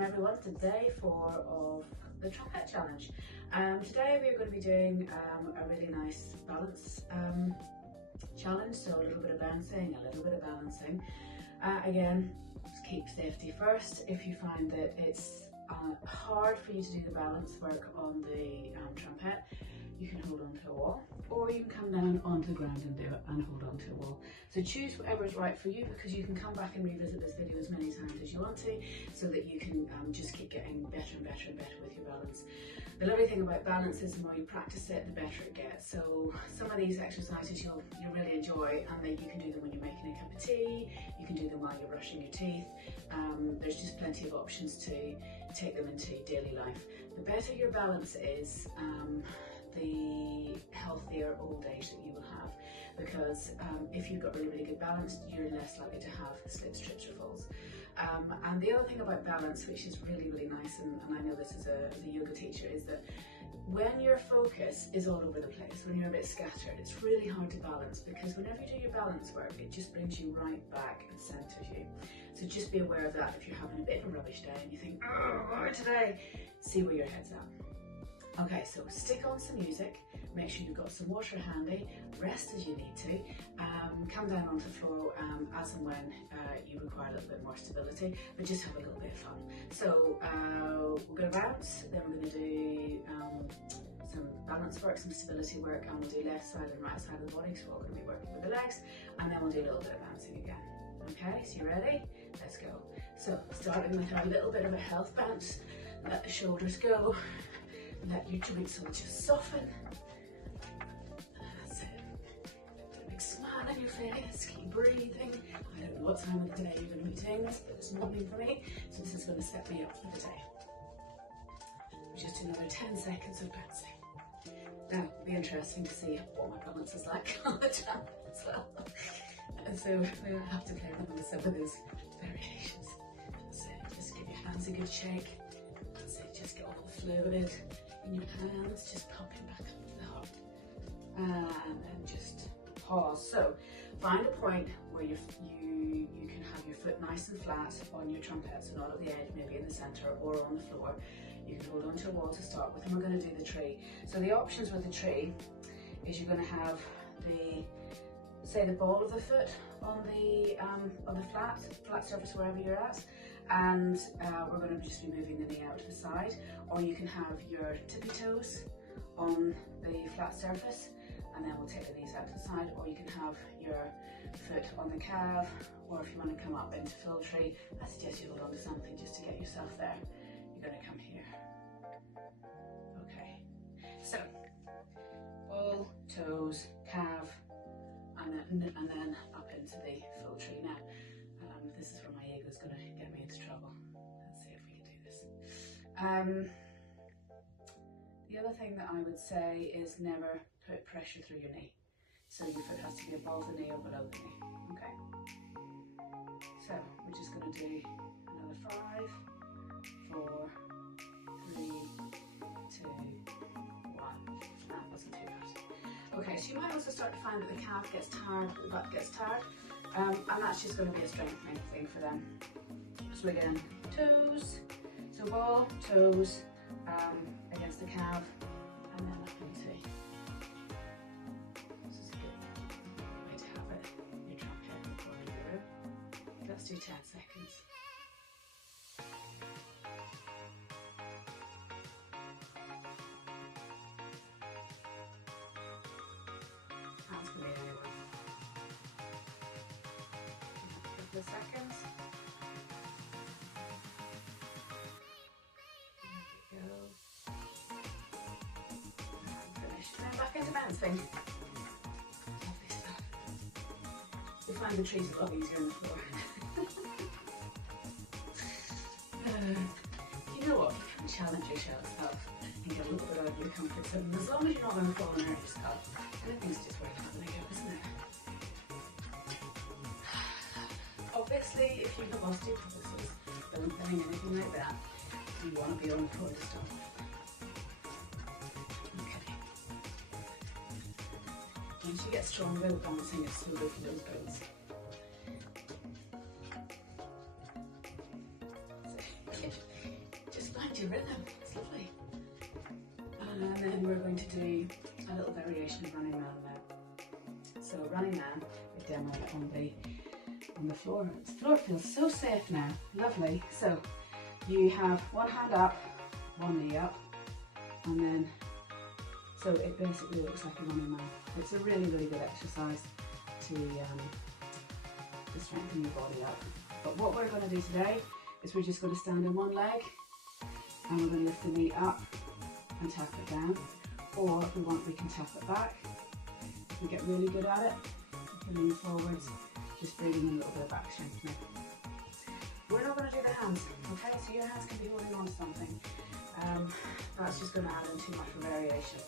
welcome everyone to day 4 of the trumpet challenge. Today we're going to be doing a really nice balance challenge, so a little bit of bouncing, a little bit of balancing. Again, just keep safety first. If you find that it's hard for you to do the balance work on the trumpet, you can hold on to a wall, or you can come down onto the ground and do it and hold on to a wall. So choose whatever is right for you, because you can come back and revisit this video as many times as you want to, so that you can just keep getting better and better and better with your balance. The lovely thing about balance is the more you practice it, the better it gets. So some of these exercises you'll really enjoy, and then you can do them when you're making a cup of tea, you can do them while you're brushing your teeth. There's just plenty of options to take them into daily life. The better your balance is, the healthier old age that you will have, because if you've got really good balance, you're less likely to have slips, trips or falls. And the other thing about balance, which is really nice, and I know this as a yoga teacher, is that when your focus is all over the place, when you're a bit scattered, it's really hard to balance, because whenever you do your balance work, it just brings you right back and centers you. So just be aware of that. If you're having a bit of a rubbish day and you think, oh, what today, see where your head's at. Okay, so stick on some music, make sure you've got some water handy, rest as you need to, come down onto the floor as and when you require a little bit more stability, but just have a little bit of fun. So we're going to bounce, then we're going to do some balance work, some stability work, and we'll do left side and right side of the body, so we're going to be working with the legs, and then we'll do a little bit of bouncing again. Okay, so you ready? Let's go. So starting with a little bit of a health bounce, let the shoulders go. Let your joints all just soften. That's it. Put a big smile on your face, keep breathing. I don't know what time of the day you're going to be doing this, but it's morning for me, so this is going to set me up for the day. Just another 10 seconds of bouncing. Now, it'll be interesting to see what my balance is like on the trumpet as well. And so we'll have to play around with some of those variations. That's it. Just give your hands a good shake. That's it. Just get all the fluid in your hands, just pumping back up to the heart, and then just pause. So find a point where you can have your foot nice and flat on your trumpet, so not at the edge, maybe in the center or on the floor. You can hold onto a wall to start with, and we're going to do the tree. So the options with the tree is you're going to have the ball of the foot on the flat surface wherever you're at, and we're going to just be moving the knee out to the side, or you can have your tippy toes on the flat surface, and then we'll take the knees out to the side, or you can have your foot on the calf, or if you want to come up into full tree, I suggest you hold on to something just to get yourself there. You're going to come here. Okay, so ball, toes, calf, and then up into the full tree. Now, this is where my ego is going to get me into trouble. Let's see if we can do this. The other thing that I would say is never put pressure through your knee. So your foot has to be above the knee or below the knee. Okay. So we're just going to do another 5, 4, 3, 2, 1. That wasn't too bad. Okay, so you might also start to find that the calf gets tired, the butt gets tired, and that's just going to be a strengthening thing for them. So again, toes, so ball, toes, against the calf, and then up into. This is a good way to have it, your trumpet before you go. Let's do 10 seconds. Hands can be anywhere. A couple of seconds. There we go. And finish. Then back into bouncing. Lovely stuff. You'll find the trees a lot easier on the floor. You know what? You can challenge yourself and get a little bit out of your comfort zone. As long as you're not going to fall and hurt yourself, anything's just worth having a go, isn't it? Obviously, if you have osteoporosis, don't think anything like that. You want to be on the floor to start with. Okay. Once you get stronger, the bouncing is so good for those bones. find your rhythm. It's lovely. And then we're going to do a little variation of running man now. So running man, we demo it on the floor. The floor feels so safe now. Lovely. So you have one hand up, one knee up, and then so it basically looks like a running man. It's a really, really good exercise to strengthen your body up. But what we're going to do today is we're just going to stand on one leg and we're going to lift the knee up and tap it down. Or if we want, we can tap it back. If we get really good at it, we can lean forwards, just bringing in a little bit of back strengthening. We're not going to do the hands, okay? So your hands can be holding on to something. That's just going to add in too much of a variation.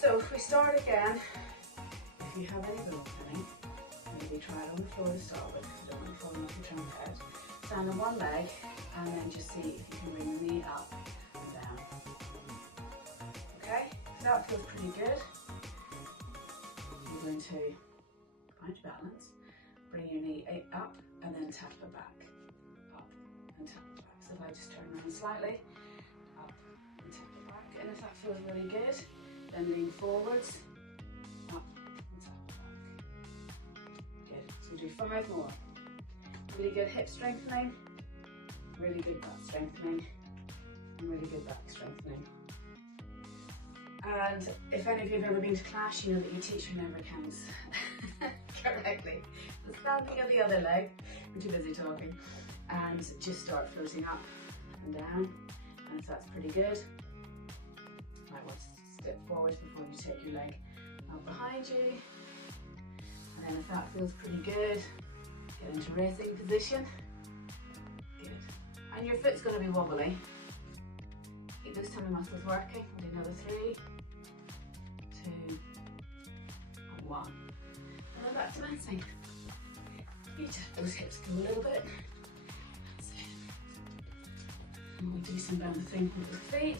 So if we start again, if you have any balloon pinning, maybe try it on the floor to start with, because you don't want to fall off your trunk head. Stand on one leg and then just see if you can bring the knee up and down. Okay, so that feels pretty good. You're going to find your balance, bring your knee up and then tap it back. Up and tap it back. So if I just turn around slightly, up and tap it back. And if that feels really good, then lean forwards, up and tap it back. Good, so we'll do 5 more. Really good hip strengthening, really good butt strengthening, and really good back strengthening. And if any of you have ever been to class, you know that your teacher never counts correctly. So standing on the other leg, I'm too busy talking, and just start floating up and down. And if that's pretty good, right, one step forwards before you take your leg out behind you. And then if that feels pretty good, get into resting position. Good. And your foot's going to be wobbly. Keep those tummy muscles working. We'll do another 3, 2, and 1. And then back to bouncing. You just those hips go a little bit. That's it. And we'll do some bouncing with the feet.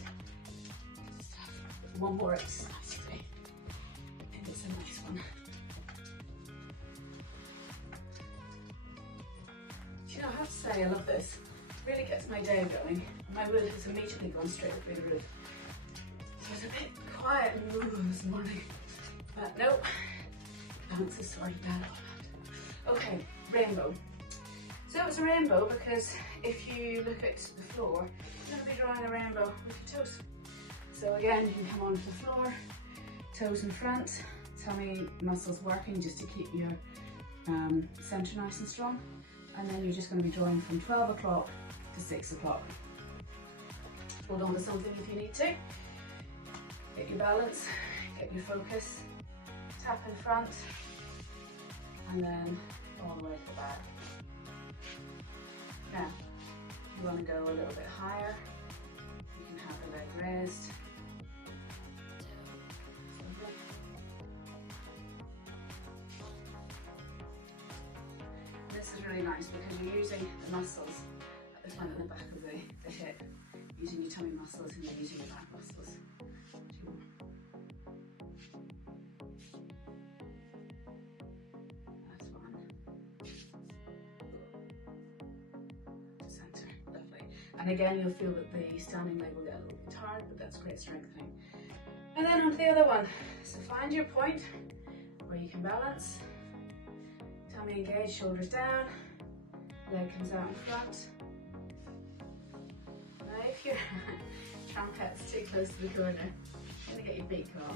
One more exercise today. I think it's a nice one. You know, I have to say, I love this. It really gets my day going. My mood has immediately gone straight up through the roof. So it's a bit quiet and moving this morning. But nope, balance is sorted that out. Okay, rainbow. So it's a rainbow because if you look at the floor, you're going to be drawing a rainbow with your toes. So again, you can come onto the floor, toes in front, tummy muscles working just to keep your centre nice and strong. And then you're just going to be drawing from 12 o'clock to 6 o'clock. Hold on to something if you need to. Get your balance, get your focus, tap in front, and then all the way to the back. Now, if you want to go a little bit higher, you can have the leg raised. This is really nice because you're using the muscles at the front and the back of the hip, using your tummy muscles and you're using your back muscles. That's one. To centre, lovely. And again, you'll feel that the standing leg will get a little bit tired, but that's great strengthening. And then on to the other one. So find your point where you can balance. Tummy engaged, shoulders down, leg comes out in front. Now if your trumpet's too close to the corner, you're going to get your beak off.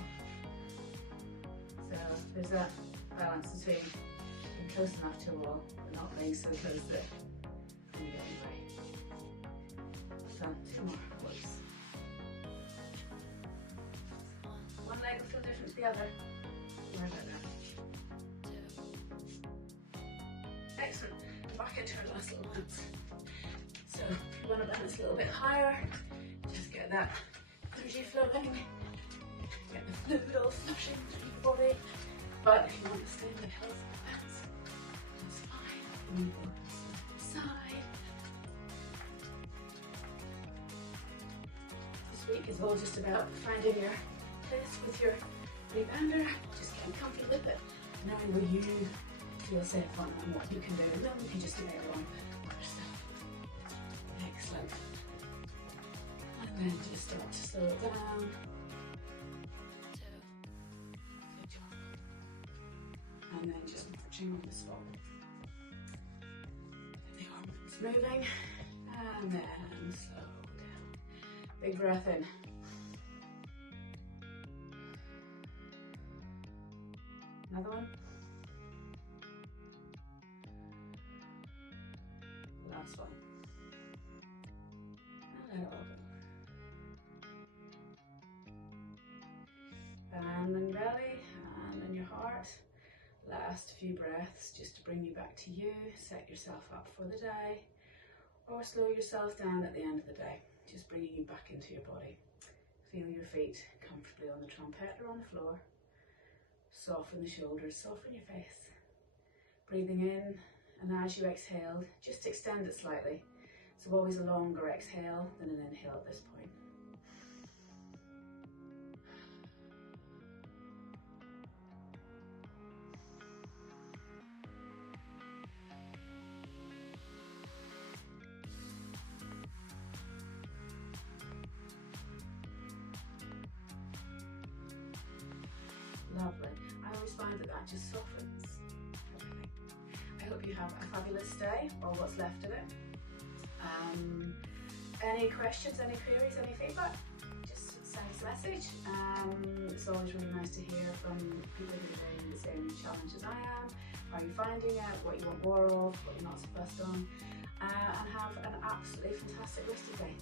So there's that balance between being close enough to a wall, but not being so close that you get away. So 2 more, whoops. One leg will feel different to the other. Don't worry about that. Excellent. Back into our last little bounce. So if you want to bounce a little bit higher, just get that energy flowing, get the fluid all flushing through your body. But if you want to stay with a healthy bounce, that's fine. You can go side. This week is all just about finding your place with your rebounder, just getting comfy with it, knowing where you feel safe on and what you can do, and then you can just layer on other stuff. Excellent. And then just start to slow it down. Good job. And then just marching on the spot. The arms moving, and then slow down. Big breath in. Another one. Last one. And let it all go. And then your belly, and then your heart. Last few breaths just to bring you back to you, set yourself up for the day, or slow yourself down at the end of the day, just bringing you back into your body. Feel your feet comfortably on the trumpet or on the floor. Soften the shoulders, soften your face. Breathing in, and as you exhale, just extend it slightly. So always a longer exhale than an inhale at this point. Lovely. I always find that just softens everything. I hope you have a fabulous day, or what's left of it. Any questions, any queries, any feedback, just send us a message. It's always really nice to hear from people who are doing the same challenge as I am. How are you finding it, what you want more of, what you're not so fussed on, and have an absolutely fantastic rest of the day.